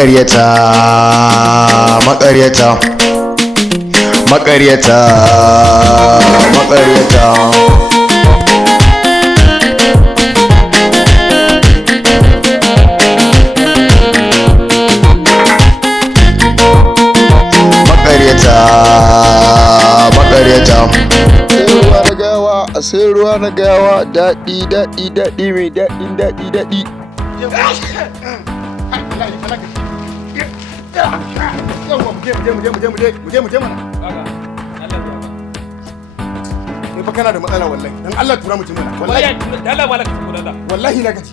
Maƙaryata, maƙaryata, maƙaryata, maƙaryata. Sai ruwa na gawa daɗi daɗi daɗi mai daɗin daɗi daɗi. Kai fa kana da matsala wallahi. Dan Allah tura mutum mana. Wallahi Allah malaka ta kula da. Wallahi na gaci.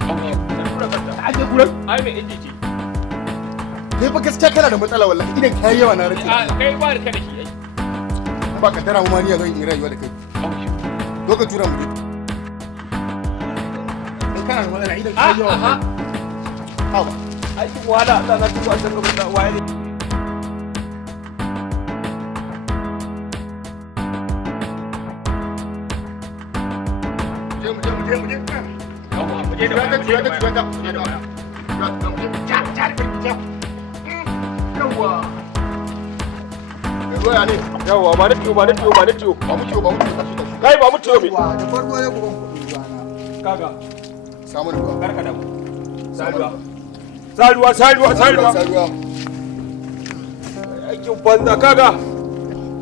Aje kuran. Ai me inji ce. Kai fa gaskiya kana da matsala wallahi. Idan kai yawa na rantsi. Kai ba ka da shi ai. Ba ka tara mu ma ni zan yi rayuwa da kai. Zo ka tura mu je. In kana da matsala idan kai yawa. Ha ba. Ai ki wala Allah na tuwa san gaban da waye ne. Yawa ba da ciwo ba da ciwo ba da ciwo ba mu ciwo ba mu ciwo kai ba mu ciwo me da farko ne ku ban kuɗi rana kaga samu ruwa karka da mu saruwa aikin banza kaga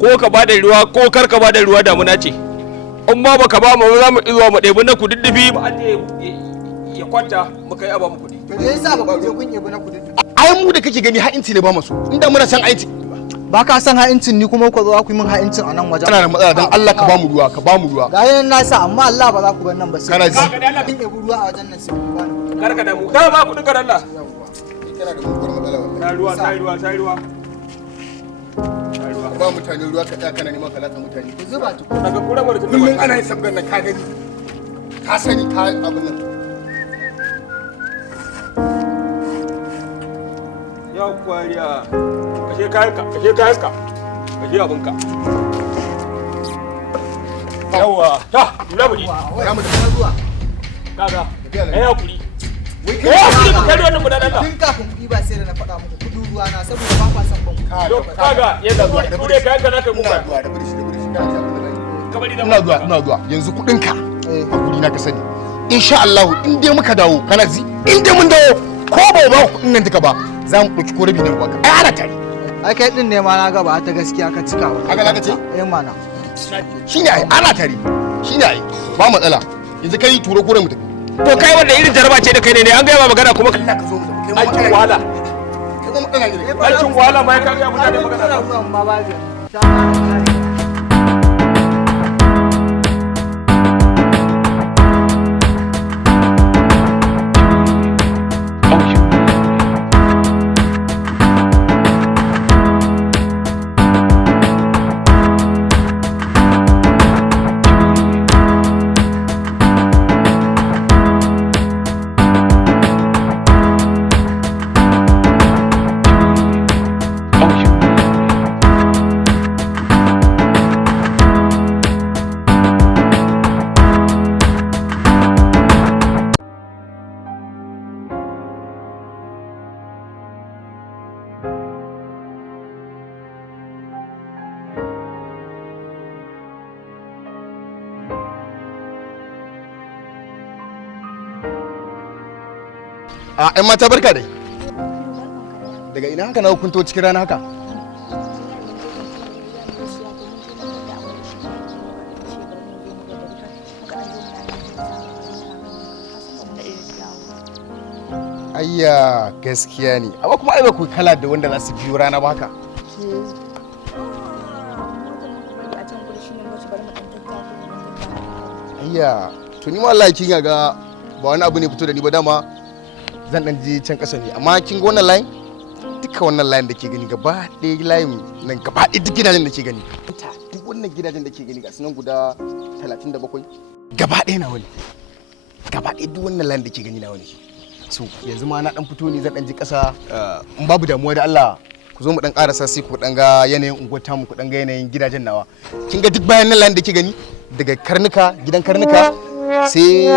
ko ka bada ruwa ko kar ka bada ruwa damuna ce in ma baka ba mu za mu izuwa mu ɗebi na kududdufi ba aje ya kwanta mu kai aba mu kudi me yasa ba ku je kun ɗebi na kududdufi ai mu da kake gani ha'inci ne ba mu so inda muna san ha'inci ba ka san ha'incin ni kuma ku zo ku yi min ha'incin a nan wajen kana da matsala dan Allah ka ba mu ruwa ka ba mu ruwa ga yan nasa amma Allah ba za ku bar nan ba sai kana ji kin ɗebi ruwa a wajen nan sai ku ba ni karka da mu da ba kudin ka Allah kana da muguwar matsala wallahi sai ruwa ba mutane ruwa ka kana neman ka latsa mutane ku zuba ta daga kura mara kullun ana yin sabgan nan ka gani ka sani ka abin nan ya kwariya kashe kayanka kashe abinka yawa ta dula mu ji ya mu da zuwa kaga ai hakuri hakuri ka kai wannan gudan Allah tun kafin kuɗi ba sai da na faɗa muku kuɗin ruwa na saboda ba kwa san ban kaga yadda zuwa kure kayanka naka mu ba ina zuwa yanzu kuɗinka hakuri na ka sani insha Allah in dai muka dawo kana ji in dai mun dawo ko ba kuɗin nan duka ba za mu ɗauki ko rabi ne ba ai ana tare ai kai din ne ma na ga ba ta gaskiya ka cika ba haka zaka ce mana shine ai ana tare shine ai ba matsala yanzu kai turo kore mu tafi to kai wanda irin jaraba ce da kai ne an ga ba magana kuma Allah ka zo mu tafi kai aikin wahala kai kuma matsala ne aikin wahala mai ka ga mutane magana amma ba ga a ƴan mata barka dai daga ina haka na hukunto cikin rana haka ayya gaskiya ne amma kuma ai ba ku kala da wanda za su biyo rana ba haka ayya to ni wallahi kin ga ba wani abu ne fito da ni ba dama zan dan je can kasa ne amma kin ga wannan line duka wannan line da ke gani gaba ɗaya line nan gaba ɗaya duk gidajen da ke gani duk wannan gidajen da ke gani ga sunan guda 37 gaba ɗaya na wani gaba ɗaya duk wannan line da ke gani na wani so yanzu ma na dan fito ne zan dan je kasa in babu damuwa da Allah ku zo mu dan karasa sai ku dan ga yanayin unguwar tamu ku dan ga yanayin gidajen nawa kin ga duk bayan nan line da ke gani daga karnuka gidan karnuka sai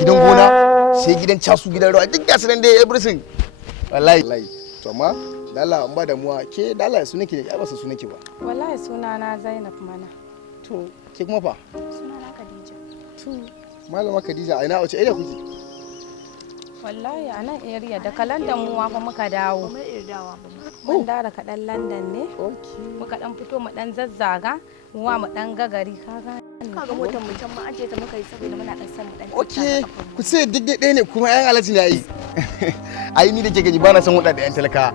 gidan gona sai gidan casu gidan rawa duk gasu nan dai everything wallahi To amma dala an ba damuwa ke dala su nake ai ba su nake ba. Wallahi sunana Zainab mana. To ke kuma fa? Sunana Khadija. To malama Khadija a ina wace area kuke? Wallahi a nan area da kalandan mu fa muka dawo. Kuma irdawa ba mu. Mun dawo daga dan London ne. Okay. Muka dan fito mu dan zazzaga, mu dan gagari kaga. Kaga motar mu can ma aje ta muka yi saboda muna dan san mu dan. Okay. Ku ce duk ɗaya ne kuma ƴan alaji ne ai. Ai ni da ke gaji ba na san wuɗa da ƴan talaka.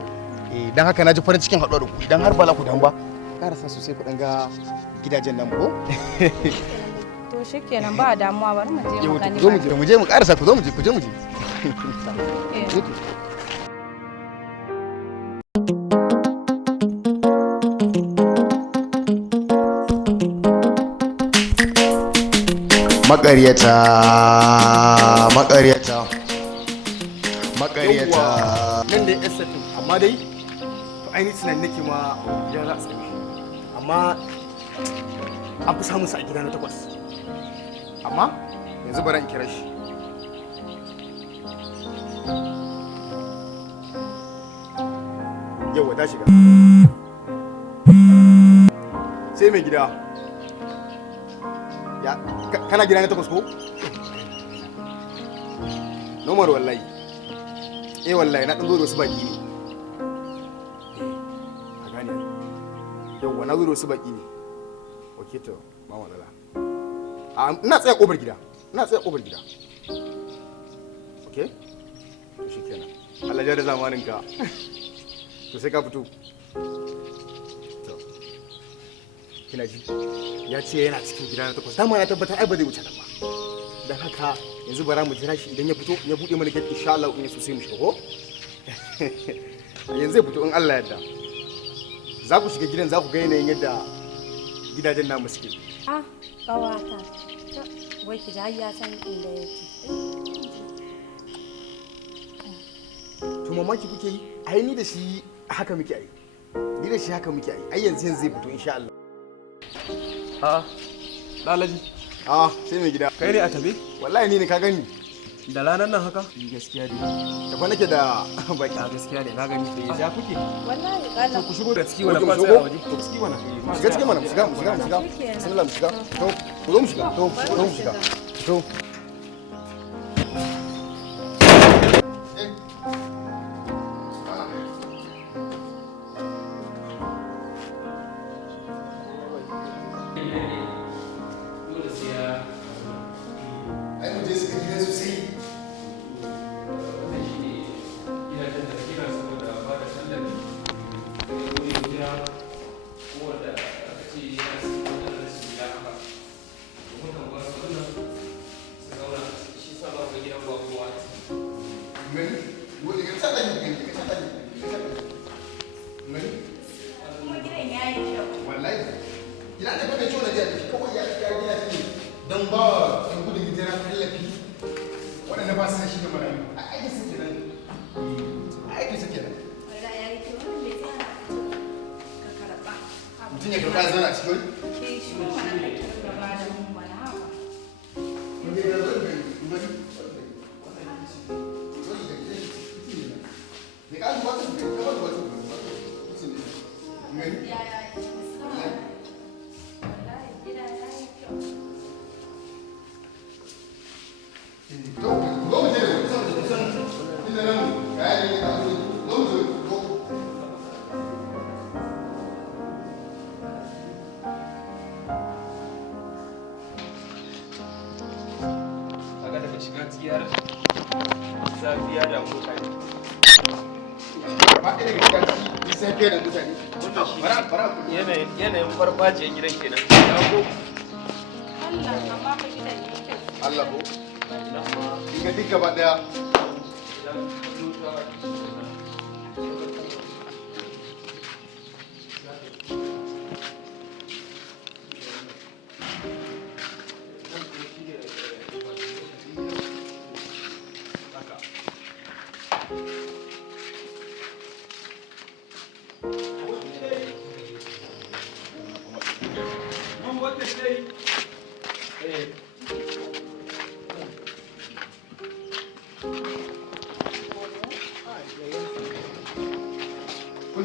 Dan haka na ji farin cikin haɗuwa da ku idan har bala ku dan ba. Karasa sosai ku dan ga gidajen nan ko? To shikenan ba damuwa bari mu je mu gani. Zo mu je mu karasa ku zo mu je ku je mu je. Maƙaryata nan da ya satin amma dai to ainihin tunanin nake ma ya za a sami amma an fi samun sa a gida na 8 amma yanzu bari in kira shi yau ta shiga sai mai gida ya kana gida na 8 ko nomar wallahi wallahi na dan zo da wasu baki ne a gane yauwa na zo da wasu baki ne ok to ba matsala ina tsaya kofar gida ok to shikenan Allah ya da zamanin ka to sai ka fito to kina ji ya ce yana cikin gida na 8 dama na tabbatar ai ba zai wuce nan ba dan haka yanzu bara mu jira shi idan ya fito ya bude mana gate insha Allah in so sai mu shiga ko yanzu zai fito in Allah yarda za ku shiga gidan za ku ga yanayin yadda gidajen namu suke Kawata wai ki da ya san inda yake to mamaki kuke yi ai ni da shi haka muke ai ai yanzu zai fito insha Allah Lalaji. Sai mai gida. Kai ne a tabe? Wallahi ni ne ka gani. Da ranar nan haka? Gaskiya ne. Da fa nake da baki. Gaskiya ne, na gani. Ya kuke? Wallahi kala. Ku shigo da ciki wala ba sai a waje. To ciki mana. Shiga ciki mana, mu shiga. Bismillah mu shiga. To, ku zo mu shiga. To, mu shiga. To. Yanayin farfajiyar gidan kenan. Allah amma fa gidan yake. Allah ko? Diga gaba daya.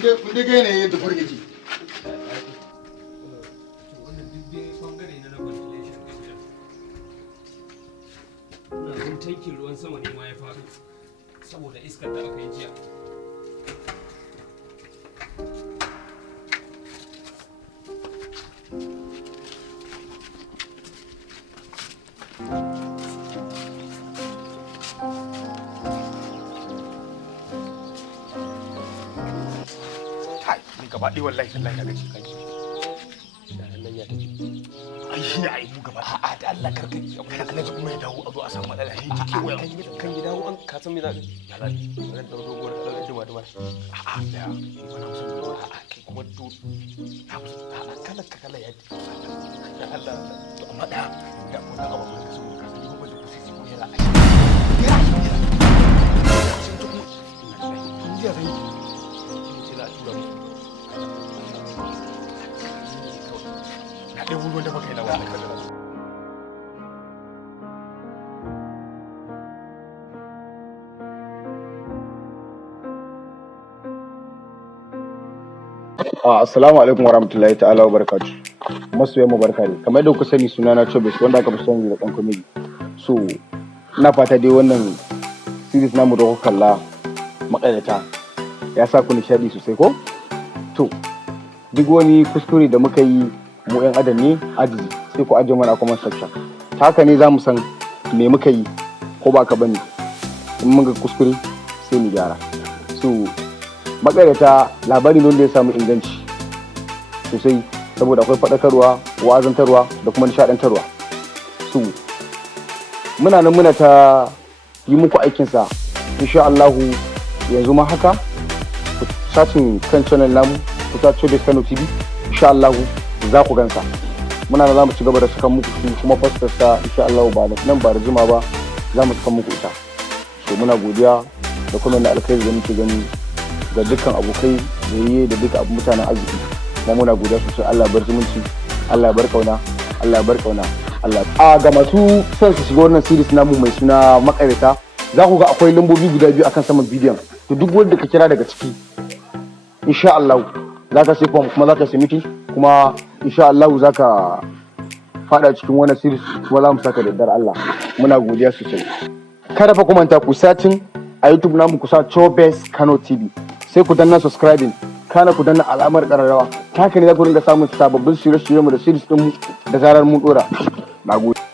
kun dai ga yanayin yadda kurge ke. Wannan duk dai bangare na ventilation ɗin gidan. Ina jin tankin ruwan sama ne ma ya faɗo saboda iskar da aka yi jiya. Gaba ɗaya wallahi tallahi na gaji kai. Nan ya tafi. Ai shi ne ai mu gaba. A'a da Allah karka Kada kana ji kuma ya dawo a zo a samu matsala. Hin jiki waya. kan yi dawo an ka san me za ka ya za ki wannan dan dogon dan duma duma A'a da wani musun da a'a kai kuma to a'a kala ya da Allah to amma da wannan abu mun kaso ka sani kuma da kusisi ko yara ai. Sun to kuma tun jiya zan yi. ce za a tura mu Na ɗaya ruwan da baka yi na wani kallon. Assalamu alaikum warahmatullahi ta'ala wa barakatuh. Masoyan mu barka ne. Kamar yadda kuka sani sunana Chobes wanda aka fi sani da ɗan comedy. So ina fata dai wannan series namu da kuka kalla maƙaryata ya sa ku nishaɗi sosai ko? To duk wani kuskure da muka yi mu 'yan adam ne ajizi sai ku ajiye mana comment section. Ta haka ne za mu san me muka yi ko ba ka bane. In mun ga kuskure sai mu gyara. So maƙaryata labari ne wanda ya samu inganci sosai saboda akwai faɗakarwa wa'azantarwa da kuma nishaɗantarwa. So muna nan muna ta yi muku aikinsa insha Allahu yanzu ma haka ku sacin kan channel namu ku sa Chobes Kano TV insha Allahu za ku gansa. Muna nan za mu ci gaba da saka muku shi kuma posters ta insha Allahu ba nan ba da jima ba za mu saka muku ita. So muna godiya da kuma da alkhairi da muke gani ga dukkan abokai da yi da duka mutanen arziki kuma muna godiya sosai. Allah bar zumunci, Allah bar kauna, Allah bar kauna, Allah. Ga masu son su shiga wannan series namu mai suna maƙaryata za ku ga akwai lambobi guda biyu akan saman bidiyon. To duk wanda ka kira daga ciki insha Allah za ka sai form kuma za ka sai miki kuma insha Allah za ka fada cikin wannan series kuma za mu saka da dar Allah. Muna godiya sosai. Kada fa ku manta ku satin a YouTube namu ku sa Chobes Kano TV. Sai ku danna subscribing kana ku danna alamar kararrawa ta haka ne za ku ringa samun sababbin shirye-shiryenmu da series ɗinmu da zarar mun dora. Nagode.